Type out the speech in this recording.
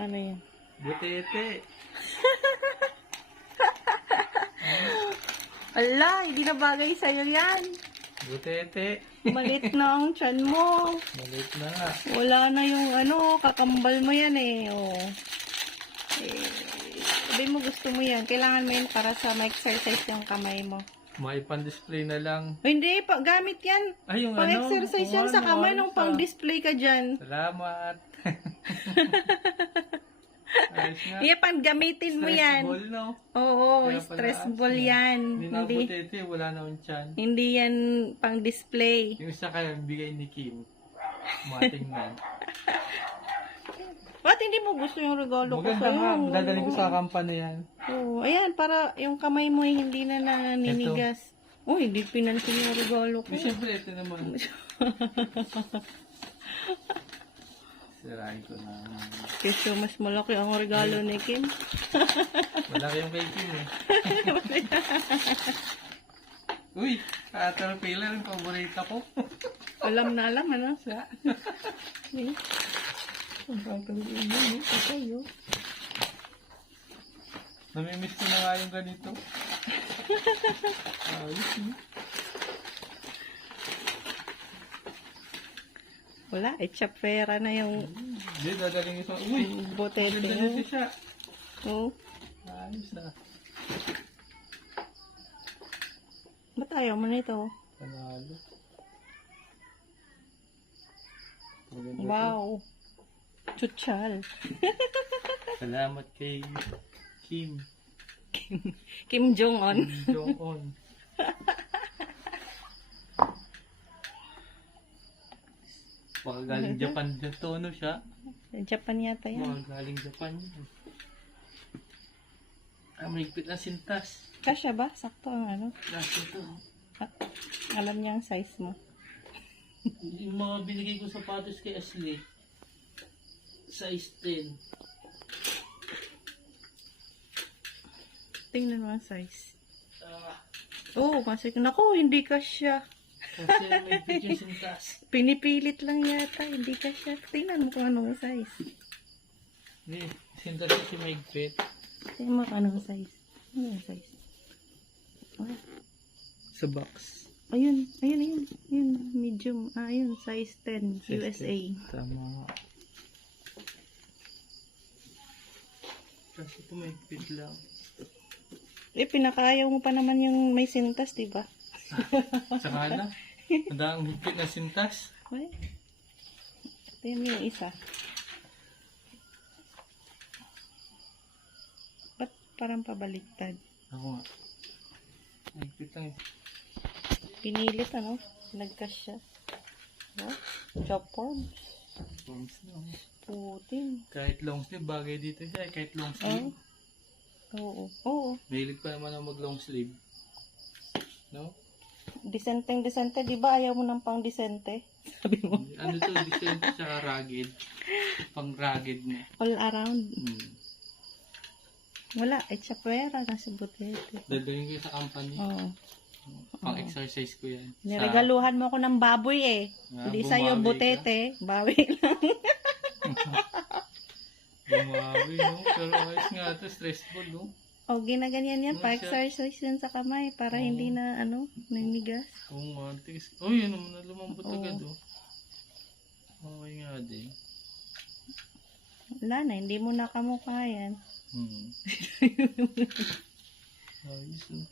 Ano yan? Butete. Ala, hindi na bagay sa'yo yan. Butete. Malit na ang tiyan mo. Maliit na nga. Wala na yung kakambal mo yan eh. Oh. Sabi mo gusto mo yan. Kailangan mo yan para sa ma-exercise yung kamay mo. May pan-display na lang. Hindi, gamit yan. Ay, yung Pang-exercise yan sa kamay nung pang-display ka dyan. Salamat. Ayos nga. Iya, gamitin mo Stress yan. ball, no? Oo, Kaya pala, stress ball yan. Hindi na butete, wala na akong tiyan. Hindi yan pang-display. Yung isa kaya bigay ni Kim. Matingnan. Ba't hindi mo gusto yung regalo ko Maganda sa'yo? nga, dadaling ko sa kampanya yan. Oo, ayan, para yung kamay mo ay hindi na naninigas. Oh, hindi pinansin yung regalo ko. Di siyempre, ito naman. Sirahin ko na. Kasi mas malaki ang regalo ni Kim. Malaki yung kay Kim eh. Uy, Caterpillar yung paborito ko. Alam na alam, ano? Sa... Ang kakaliin mo, okay, oh. Namimiss ko na nga yung ganito. Ayos eh. Wala, etsapera na yung Hindi, dadaling ito. Uy, botete. ganda na siya. Oh. Ayos ah. Ba't ayaw mo nito? Panalo. Maganda Wow. Chuchal. Salamat kay Kim. Kim Jong-un. Kim Jong-un. Baka galing Japan dito, ano siya? Japan yata yan. Baka galing Japan yun. Mahigpit na sintas. Kasya ba? Sakto ang ano? Last ito. Alam niya ang size mo. Yung mga binigay ko sapatos kay Ashley. Size 10. Tingnan mo ang size. Ah, Oo, kasi naku, hindi kasya. kasi mahigpit yung sintas. Pinipilit lang yata, hindi kasya. Tingnan mo kung anong size. Hindi, sintas kasi mahigpit. Tingnan mo kung anong size. Anong size? Oh. Sa box. Ayun, ayun. Yun, medium. Ayun, size 10, Size USA. 10. Tama. Kasi ito mahigpit lang. Pinakayaw mo pa naman yung may sintas, di ba? Saka na. Ang higpit na sintas. Ay. Tingnan mo yung isa. Ba't parang pabaliktad? Ako nga. Higpit lang eh. Pinilit, ano? Nagkasya. Oh, chop forms. Forms lang. Puting. Kahit long sleeve, bagay dito siya. Kahit long sleeve. Oo. Oo. Mahilig pa naman ang mag long sleeve. No? Disenteng, di ba? Ayaw mo ng pang disente? Sabi mo. Ano to? Decent tsaka rugged. Pang rugged na. All around. Wala. Etsapwera na si Butete. Dadalhin ko sa company. Oo. Pang exercise ko yan. Niregaluhan mo ako ng baboy eh. Hindi sa'yo bumawi Butete. Bawi lang. Bumawi, no? Pero ayos nga ito. Stressful, no? O, ginaganyan yan. Ano Pa-exercise yan sa kamay para hindi na, nanigas. Oo nga. Tigis. Oh, yun naman na lumambot Oo. agad, oh. Okay nga din. Wala na, hindi mo nakamukha yan. Ayos, no?